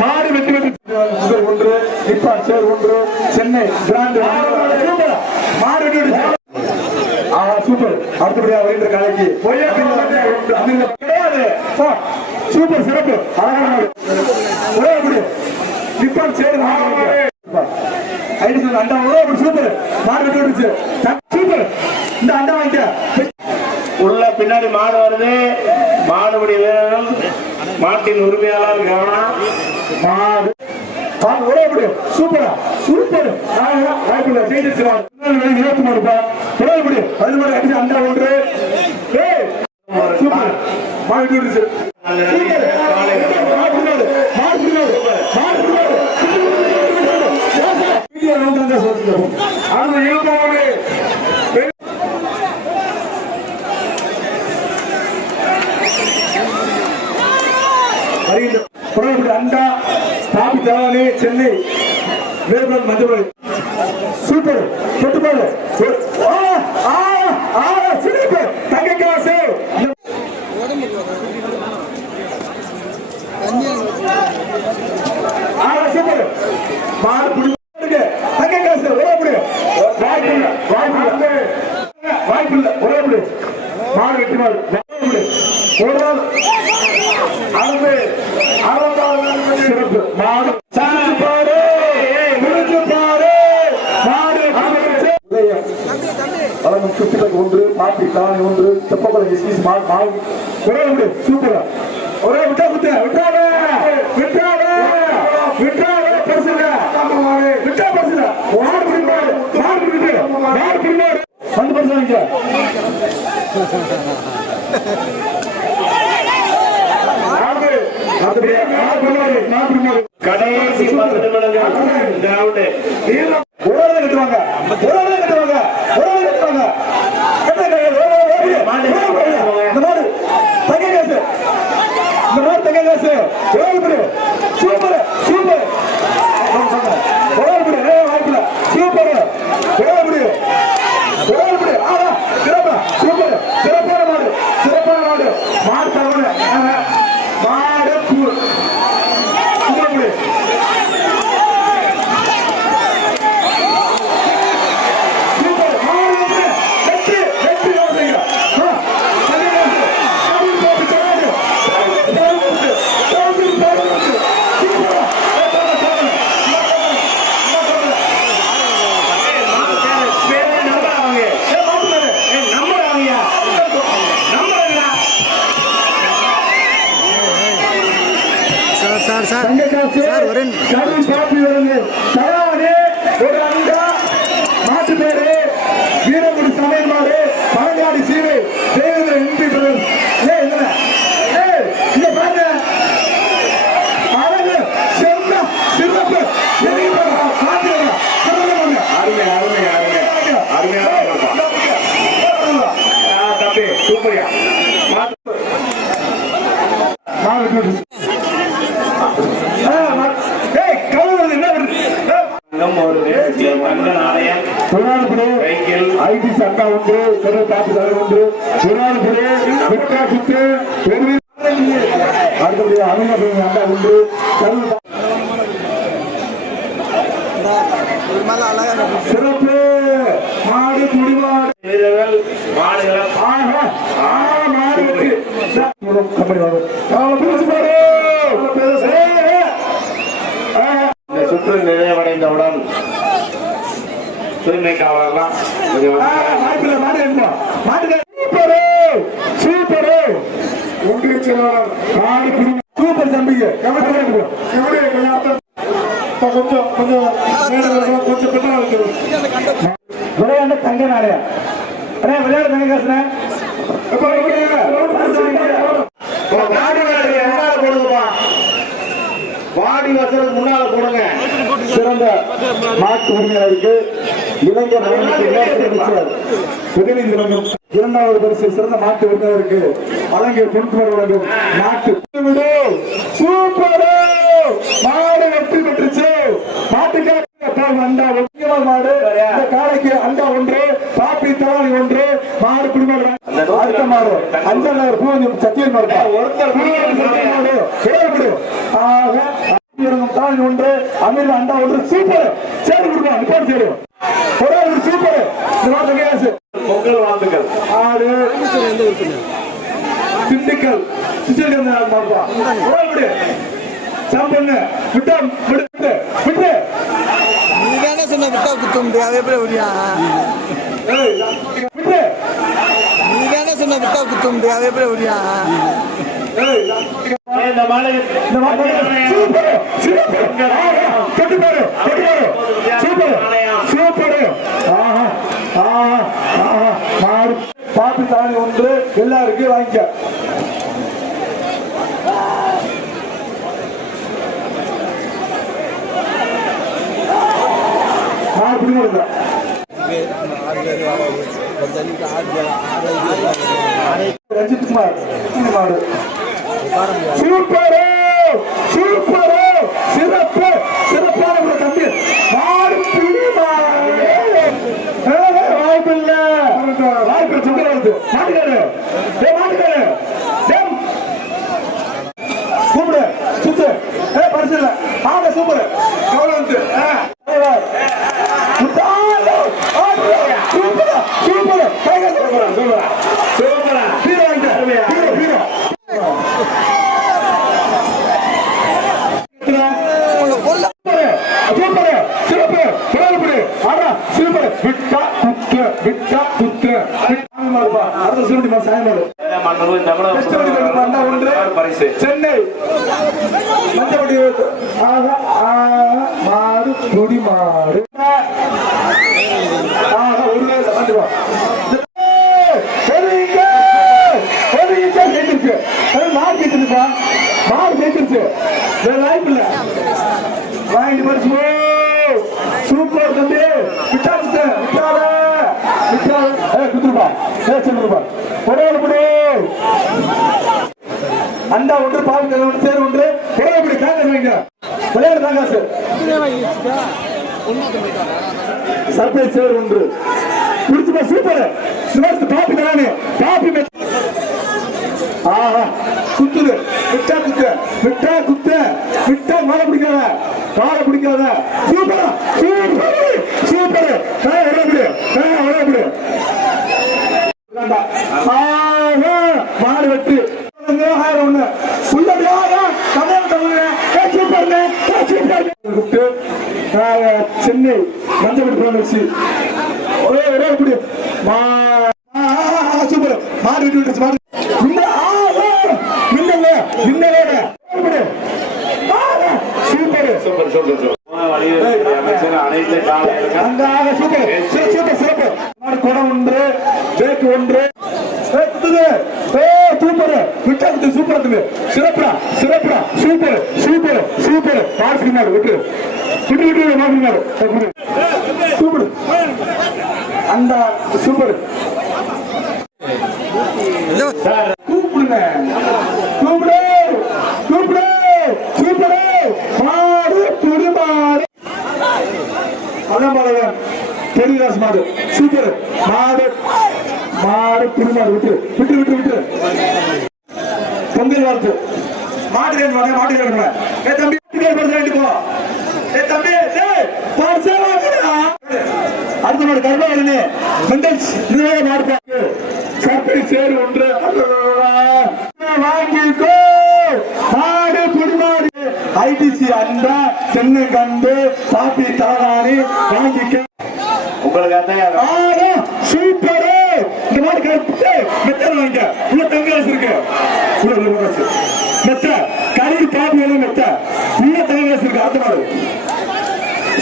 மாடு வெற்றி அடுத்தபடியா வருகின்ற காலைக்கு. கிடையாது. சிறப்பு. அழகான ஒரே முடியும் நிப்பான் சேர் ஐடி அண்டா ஒரே சூப்பர். மாடு வெற்றி இந்த அண்டா வாங்கிக்க. உள்ள பின்னாடி மாடு வருது. மாடுபடி வீரர்கள் மாட்டின் உரிமையாளர். முடியும் சூப்பரா. சூப்பர் ஆக வாய்ப்புள்ள செய்திருக்கிறார் இருபத்தி மூணு ரூபாய். உடல் முடியும் மாதிரி அடிச்சு அந்த ஒன்று. சூப்பர். மாறி આ શું કરો બહાર வாங்கிக்க கடைசி பத்து நிமிடங்கள் দেবে சிறப்பு மாடு குடிமாடு வீரர்கள் மாடுகளை சுற்று நிறைவடைந்தவுடன் தூய்மை சூப்பரு ஒன்றிய செயலாளர் சூப்பர் தம்பிங்க விளையாண்டு தங்க நாளையா விளையாடு தங்க வாடி வசனம் முன்னால போடுங்க. சிறந்த மாட்டு உரிமையாளருக்கு இளைஞர் பிரதிநிதி இரண்டாவது பரிசு சிறந்த மாட்டு உரிமையாளருக்கு வழங்கிய பொறுப்பு வேண்டும் நாட்டு சூப்பர். சரி கொடுப்போம் நிப்பாடு சரி. ஒரே ஒரு சூப்பர். இந்த வார்த்தை கேசு பொங்கல் வாழ்த்துக்கள். ஆடு. திண்டுக்கல். விடு. சாம்பண்ணு விட்டா விடு விட்டு. தானே சொன்ன? விட்டா குத்த முடியாது எப்படி முடியா ஏய், விட்டு. நீ தானே சொன்ன? விட்டா குத்த முடியாது எப்படி முடியா ஏய், இந்த மாலை இந்த மாலை. Super super. ஆஹா, தொட்டு பாரு தொட்டு பாரு சூப்பர். சூப்பர். ஆஹா ஆஹா ஆஹா. மாறு பாப்பி தானி ஒன்று எல்லாருக்கும் வாங்கிக்க. மாறு பிடிங்க ரஞ்சித் குமார் இந்த மாடு சூப்பர் சூப்பர் சிறப்பு சிறப்பான ஒரு தம்பி மாடு புலி மாடு வாய்ப்பு இல்ல வாய்ப்பு சுத்தம் வருது மாட்டுக்காரு ஏ மாட்டுக்காரு டேம். கூப்பிடு சுத்து ஏ பரிசு இல்ல ஆக சூப்பர் எவ்வளவு வந்து சூப்பர் சூப்பர். Super super. சூப்பரா. Hero hero hero. உங்க பொருள் சூப்பர் சிறப்பு சிறப்பு ஆடா சூப்பர் விட்டா குத்து விட்டா குத்து அடுத்த சிறுபடி மாசம் சாயமாடு மன்னரும் தமிழக கஷ்டப்படி கொண்டு வந்தா ஒன்று பரிசு சென்னை மஞ்சப்படி ஆஹா ஆஹா மாடு துடி மாடு ஆஹா ஒரு நாள் வந்து வா ஒதுங்க ஒதுங்க ஜெயிச்சிருச்சு மாடு ஜெயிச்சிருப்பா மாடு ஜெயிச்சிருச்சு. வேற வாய்ப்பு இல்ல. வாங்கிட்டு பரிசு சூப்பர் தம்பி. விட்டா விட்டு விட்டாத விட்டாத. ஏ குத்துருப்பா ஏ சொல்லுப்பா ஒரே ஒரு அண்டா ஒன்று பால் ஒன்று சேர் ஒன்று. ஒரே படி காங்க வாங்க விளையாடு தாங்க சார் சர்ப்ரைஸ் சேர் ஒன்று. பிடிச்சுப்பா சூப்பர். சிவஸ்து பாப்பி தானே பாப்பி ஆஹா குத்துது விட்டா குத்து. விட்டா குத்து. விட்டா மாலை பிடிக்காத. மாலை பிடிக்காத. சூப்பரா. சூப்பர். சூப்பர். ஒரே படி. ஒரே படி. ஆஹா மாடு வெட்டு. ஆயிரம் ஒண்ணு. உள்ளது ஆயிரம் தமிழ் தமிழ் சூப்பர்ல சூப்பர் சென்னை. மஞ்சள் வச்சு ஒரே ஒரே இப்படி மா சூப்பர் மாடு வெட்டி விட்டுச்சு மாடு இந்த ஆஹா மின்னல மின்னலோட சூப்பர் சூப்பர் சூப்பர் சூப்பர் வலியுறுத்தி அமைச்சர் அனைத்து காலையிலும் அங்க ஆக சூப்பர் சரி, சூப்பர் சிறப்பு மாடு குடம் ஒன்று பேக்கு ஒன்று ஏய், குத்துது. ஏய், சூப்பர் விட்டா குத்து சூப்பர் இருக்குது சிறப்புடா சிறப்புடா சூப்பர் சூப்பர் சூப்பர் விட்டு விட்டு விட்டு மாடு சூப்பர். அந்த சூப்பர். கூப்பிடுங்க. கூப்பிடு. கூப்பிடு. சூப்பர். மாடு புடி மாடு அலம்பாளையம் பெரியராஸ் மாடு. சூப்பர் மாடு மாடு புடிமாடு விட்டு விட்டு விட்டு விட்டு பொங்கல் வாழ்த்து மாடு வேணும் வாங்க மாடு வேணும் ஏ தம்பி வீட்டுக்கு பரிசு வாங்கிட்டு போ ஏ தம்பி டேய் பரிசு வாங்குடா அடுத்த மாடு கர்மாவரணி மெண்டல்ஸ் இதுவே மாடு சேர் ஒன்று. வாங்கிக்கோ மாடு புடிமாடு ஐடிசி அண்டா சென்னை கண்டு பாப்பி தாராணி வாங்கிக்க உங்களுக்கு அந்த ஆனா சூப்பர் இந்த மாதிரி கருத்து மெத்த வாங்க உள்ள தங்காசு இருக்கு உள்ள உள்ள தங்காசு மெத்த கரடி பாப்பி வேணும் மெத்த உள்ள தங்காசு இருக்கு அந்த மாதிரி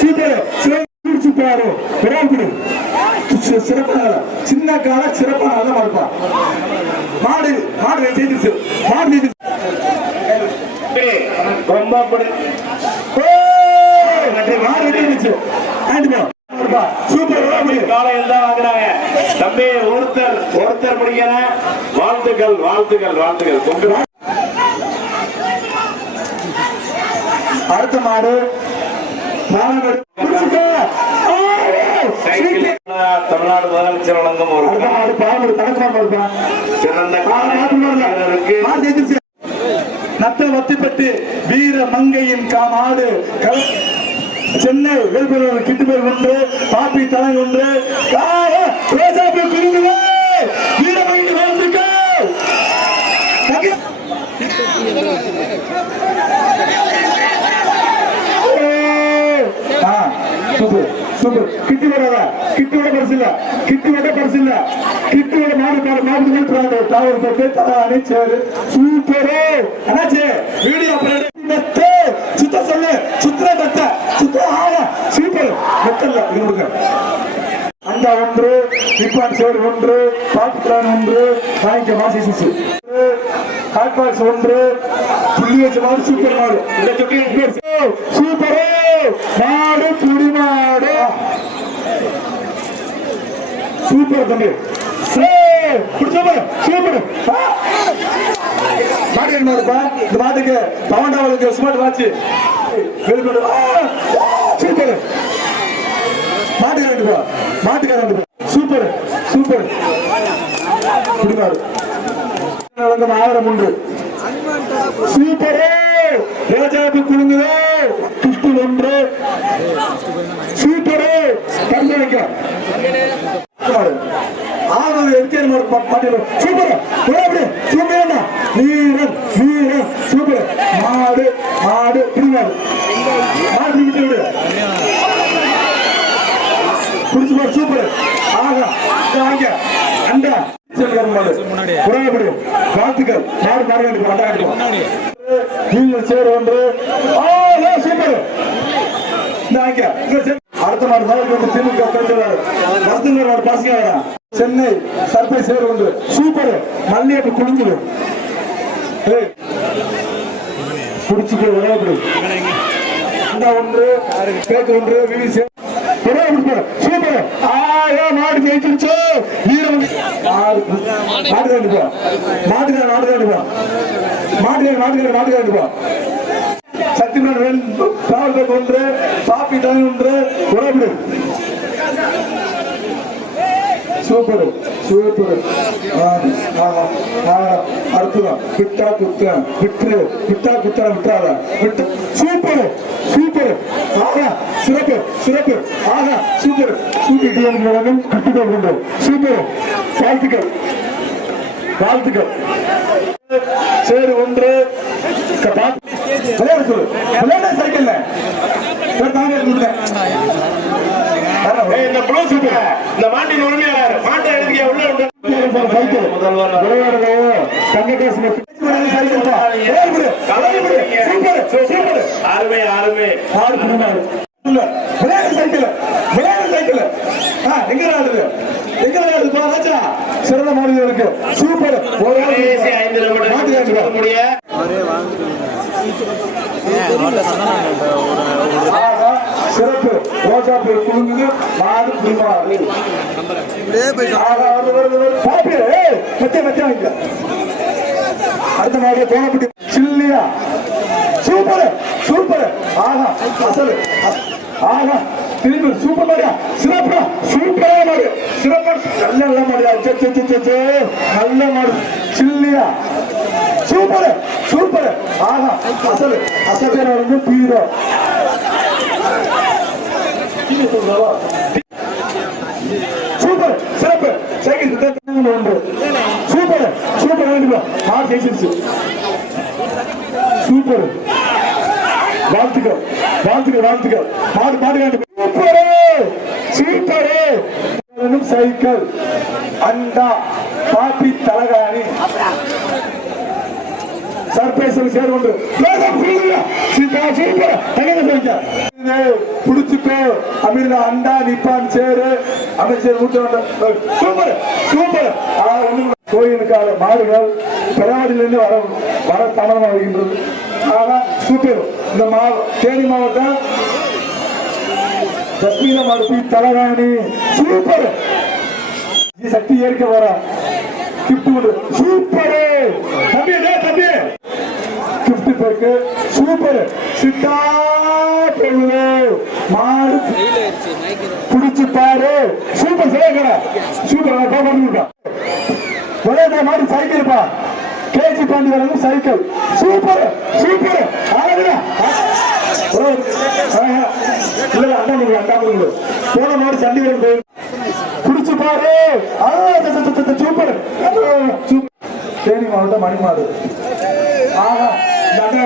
சூப்பர் சிறப்பு பாரு விராகுடு சிறப்பான சின்ன கால சிறப்பான ஆளா இருப்பான் மாடு மாடு ஜெயிச்சிருச்சு மாடு ஜெயிச்சிருச்சு ரொம்ப பிடி- ஏய், மாடு வெட்டிருச்சு ஆண்டு போ சூப்பர் விராகுடு காலையில் தான் வாங்குறாங்க தம்பி ஒருத்தர் ஒருத்தர் முடிக்கிற வாழ்த்துக்கள் வாழ்த்துக்கள் வாழ்த்துக்கள். பொங்கல் அடுத்த மாடு. தமிழ்நாடு முதலமைச்சர் வழங்கும் ஒரு சிறந்த மாடு மாடு மாடு வீரருக்கு மாடு ஜெயிச்சிருச்சு நத்த வத்த அத்திப்பட்டி வீர மங்கையின் காமாடு சென்னை சென்னை கிட்டு பேர் ஒன்று பாப்பி தலை ஒன்று. வீரமங்கை வாழ்த்துக்கள்! Super super. கிட்டு வராதா கிட்டு வர பரிசு இல்ல. கிட்டு வர பரிசு இல்ல கிட்டி விட மாடு டவர் போட்டு தலானி சேரு சூப்பரே. அண்ணாச்சி வீடியோ மெத்த சுத்த சொல்லு. சுத்திர மெத்த சுத்திர ஆக சூப்பர். மெத்தல்ல இது அந்த ஒன்று நிப்பான் சேர் ஒன்று பாப்புலான் ஒன்று வாங்கிக்க மாசி சிசு. ஹாட் பாக்ஸ் ஒன்று புள்ளி வச்ச மாடு சூப்பர் மாடு இந்த தொட்டி மாடு புடி மாடு சூப்பர் தம்பி சூப்பர் சூப்பர் மாடு என்ன இந்த மாட்டுக்கு பவண்டாவளுக்கு ஸ்மார்ட் வாட்ச் சூப்பர் மாட்டுக்காரன் மாட்டுக்காரன் சூப்பர் சூப்பர் வழங்கும் உண்டு சூப்பரே குழுங்குதோ கிறிஸ்து ஒன்று சூப்பரே சூப்பர் நீரன் நீரன் சூப்பர் மாடு மாடு பிடிமாடு மாடு விட்டு விடு குடிச்சு பாரு சூப்பர் ஆகா இங்க வாங்க அண்டா செல்கர் மாடு புறாபடி வாழ்த்துக்கள் மாடு மாடு கண்டு சேர் ஒன்று. சூப்பர். அடுத்த மாடு வந்து திமுக பேசுறாரு பசங்க சென்னை சர்பை சேர் ஒன்று. சூப்பர். மல்லியப்பு குடிஞ்சிடு குடிச்சுட்டு விளையாடு ஒன்று. பேக்கு ஒன்று. சூப்பர். ஆயா மாடு ஜெயிச்சிருச்சு வீரம் மாடு மாடு கண்டுப்பா மாட்டுக்கார மாடு கண்டுப்பா மாட்டுக்கார மாட்டுக்கார மாட்டு கண்டுப்பா சத்தியமான ரெண்டு பால் ஒன்று பாப்பி ஒன்று உறவு சூப்பர் சூப்பர் அற்புதம் விட்டா குத்த விட்டு விட்டா குத்த விட்டாத விட்டு சூப்பர் சூப்பர் ஆகா சிறப்பு சிறப்பு. ஆகா சூப்பர் சூப்பர் வழங்கும் கட்டுகள் உண்டு சூப்பர் வாழ்த்துக்கள். வாழ்த்துக்கள். சரி ஒன்று పాల్గొన్నారు பாப்பி, ஏய், மத்திய, மத்திய வாங்கிக்க. அடுத்த மாதிரி கோலப்பட்டி. சில்லியா. Super super. ஆஹா அசல். ஆஹா திரும்பி சூப்பர் மாடியா. சிறப்பா சூப்பரா மாடு. சிறப்பா நல்ல நல்ல மாடியா. நல்ல மாடு. சில்லியா. Super super. ஆஹா அசல். அசல். வந்து பீரோ சூப்பர் சிறப்பு சைக்கிள் ஒன்று சூப்பர் சூப்பர் வேண்டுமா மாடு ஜெயிச்சிருச்சு. சூப்பர். வாழ்த்துக்கள் வாழ்த்துக்கள் வாழ்த்துக்கள். பாடு பாடு சூப்பர் சூப்பர். சைக்கிள் அண்டா பாப்பி தலகாணி. சர்பேசல் சேர் சீதா சூப்பர் தகவல் அமிர்தா அண்டா நிப்பான்னு அரசியல் சூப்பர் சூப்பர். கோயிலுக்கான மாடுகள் பெறாடிலிருந்து வர வர தாமதமாக வருகின்றது சூப்பர். இந்த மா தேனி மாவட்டம் தஸ்மீன மாடு தலகாணி. சூப்பர். சக்தி ஏற்க வர கிப்ட் சூப்பர். தம்பி தம்பி. Gift bag super. சித்தா மாடு. குடிச்சு பாரு சூப்பர் சேகர சூப்பர் பாப்பா ஒரே மாதிரி சைக்கிள் பா கேஜி பாண்டி வழங்கும் சைக்கிள் சூப்பர் சூப்பர். அழகுடா. இல்ல, அண்ணா நீங்க அண்ணா நீங்க. போன மாதிரி சண்டிகர் போய் குடிச்சு பாரு சூப்பர். தேனி மாவட்டம் மணிமாடு. ஆஹா இந்த அண்ணா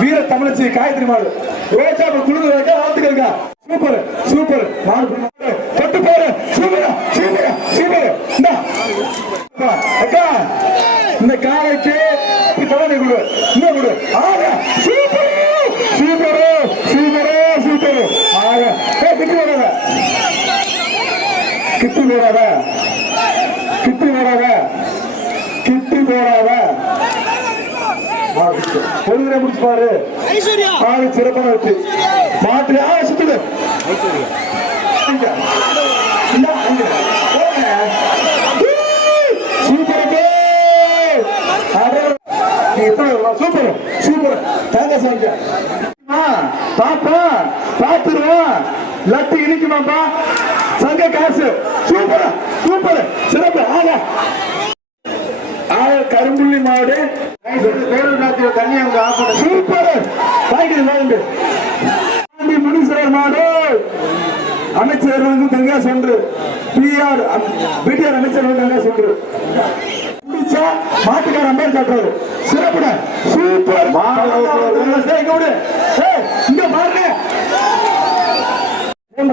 வீர தமிழச்சி காயத்ரி மாடு. ரோஜா குழுந்து வைக்க வாழ்த்துக்கங்க சூப்பர். சூப்பர் மாடு மாடு. தொட்டு பாரு சூப்பர் சூப்பர் சூப்பர் இந்தா அப்பா, அக்கா இந்த காலைக்கு தொடர்ந்து கொடு இன்னும் கொடு ஆக சூப்பர் சூப்பர் சூப்பர் சூப்பர் ஆக ஏ கிட்டி வராத கிட்டி போடாத கிட்டி போடாத கிட்டி போடாத பொழுதுரை முடிச்சு பாரு ஆக சிறப்பான வெற்றி மாட்டு ஆ சுத்துது சூப்பர் சூப்பர். சூப்பர். பாப்பா பாத்துருவோம் லட்டு இனிக்குமாப்பா. சங்க காசு. Super super. சிறப்பு. ஆக. ஆக கரும்புள்ளி மாடு அமைச்சர் வந்து தங்காசு ஒன்று பிஆர் பிடிஆர் அமைச்சர் ஒன்று பிடிச்சா மாட்டுக்கார அம்பேர் காட்டுறது சிறப்புட. சூப்பர். இங்க பாருங்க.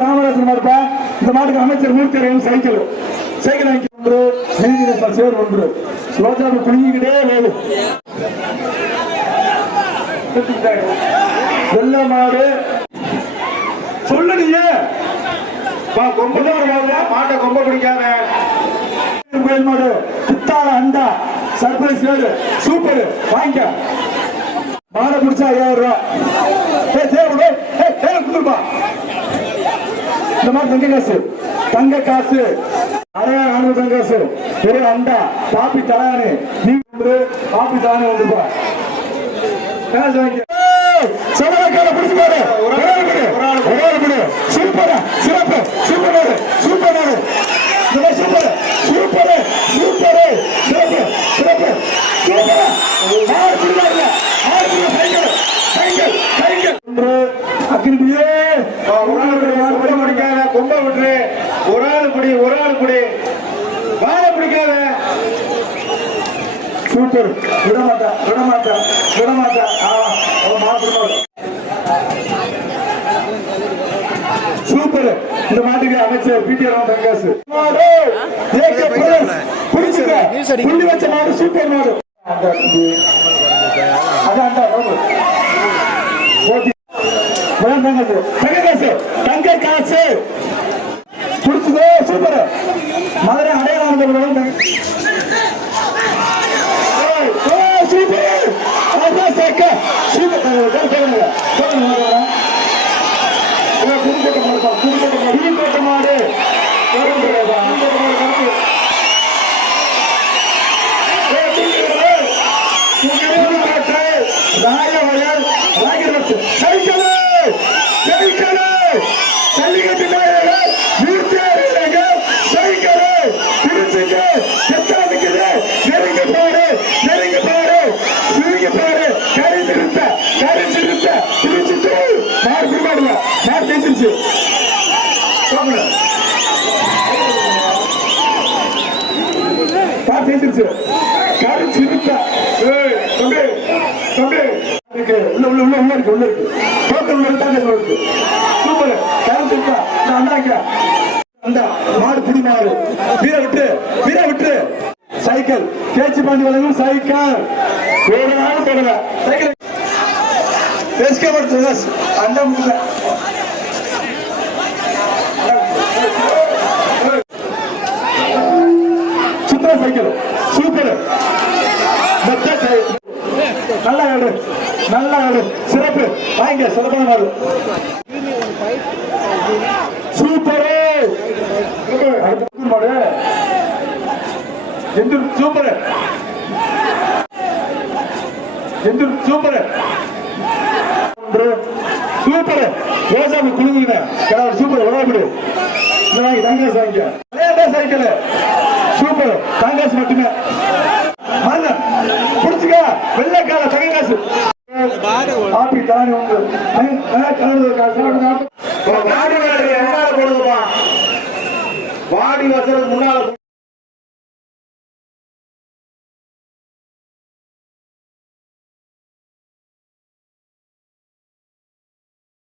ராமராஜன் மாடுப்பா. இந்த மாட்டுக்கு அமைச்சர் மூர்த்தி சைக்கிள். சைக்கிள் வாங்கி ஒன்று நீதிநேசம் சேர் ஒன்று. ரோஜாவை குலுங்கிக்கிட்டே வேறு வெள்ள மாடு. கொம்பு மாட்டை கொம்ப பிடிக்காத. கோயில் மாடு. அண்டா. சர்ப்ரைஸ் வேறு சூப்பர். வாங்கிக்க மாடை பிடிச்சா ஐயாயிரம் ரூபா. ஏ சரி, விடு. இந்த மாதிரி தங்க காசு. தங்க காசு. அரையா நானூறு தங்க காசு பெரிய அண்டா. காப்பி தரானு நீ ஒன்று காப்பி தரானு ஒன்றுப்பா காசு வாங்கி சவரக்கார பிடிச்சு பாரு ஒரு ஒரு பிடி சூப்பர் சிறப்பு. Super super super super super சிறப்பு சிறப்பு. சூப்பர். ஆறு பிடிவாங்க ஆறு பிடி சைக்கிள் சைக்கிள் சைக்கிள். ஒன்று அக்கிரிபியே ஒரு ஆள் பிடி, கொம்ப பிடிக்காத கொம்ப விட்டுரு ஒரு ஆள் பிடி ஒரு ஆள் பிடி வாழை பிடிக்காத. சூப்பர் விட மாட்டா விட மாட்டா விட மாட்டா ஆ அவன் மாப்பிடுவாள் சூப்பர் இந்த மாட்டுக்கு அமைச்சர் பிடிஆர் தங்காசு மாடு ஏகே பிரதர்ஸ் புடிச்சுக்க புள்ளி வச்ச மாடு சூப்பர் மாடு அந்த இது. அதான் அதான் ரோடு. ஓட்டி வேணும் தங்கக்காசு தங்கக்காசு தங்க காசு புடிச்சுக்கோ சூப்பர் மதுரை அடையாளம் தங்க ஏய், ஏய், சூப்பர் அதான் சேக்க சூப்பர் சொல்லுங்க சொல்லுங்க புதுக்கோட்டை மாடுப்பா புதுக்கோட்டை மாடு புதுக்கோட்டை மாடு புதுக்கோட்டை மாடு கருப்பு ஏய், புதுக்கோட்டை மாடு. புதுக்கோட்டை மாட்டு. ராயவயல், ராயரத்து. சைக்கிளு, சைக்கிளு, ஜல்லிக்கட்டு நாயகர், மூர்த்தியார் இளைஞர், சைக்கிளு, பிடிச்சுங்க, செத்தா நிக்குது. நெருங்கி பாரு, நெருங்கி பாரு, நெருங்கி பாரு. கரை திருத்த, கரை திருத்த, பிடிச்சிட்டு, மாடு பிடிமாடுங்க. மாடு ஜெயிச்சிருச்சு. போங்க. மாடு ஜெயிச்சிருச்சு. கரை திருத்த. ஏய், தம்பி, தம்பி. இருக்கு. உள்ள, உள்ள, உள்ள, உள்ள இருக்கு, உள்ள இருக்கு. Token super. கரை திருத்த. அந்த மாடு புடி வீர விட்டு வீர விட்டு. சைக்கிள். பேச்சு பாண்டி வழங்கும் சைக்கிள். ஒரு நாள் தொடர சைக்கிள். அந்த முடியல சுத்தர சைக்கிள். சூப்பர். நல்லா ஆடு. நல்லா ஆடு. வாங்க சிறப்பான மாடு சூப்பர் அடுத்த மாடு எந்த சூப்பர் எந்த சூப்பர் ஒன்று சூப்பர் ரோசாமி குழுங்குங்க கடவுள் சூப்பர் விளையாடு இந்த வாங்கி தங்க வாங்கிக்க சைக்கிள் சூப்பர் காங்கிரஸ் மட்டுமே மருந்த புடிச்சுக்க வெள்ளைக்கால தங்க காசு ஆப்பி தானே உண்டு கலந்து காசு வாடி வாசலுக்கு முன்னால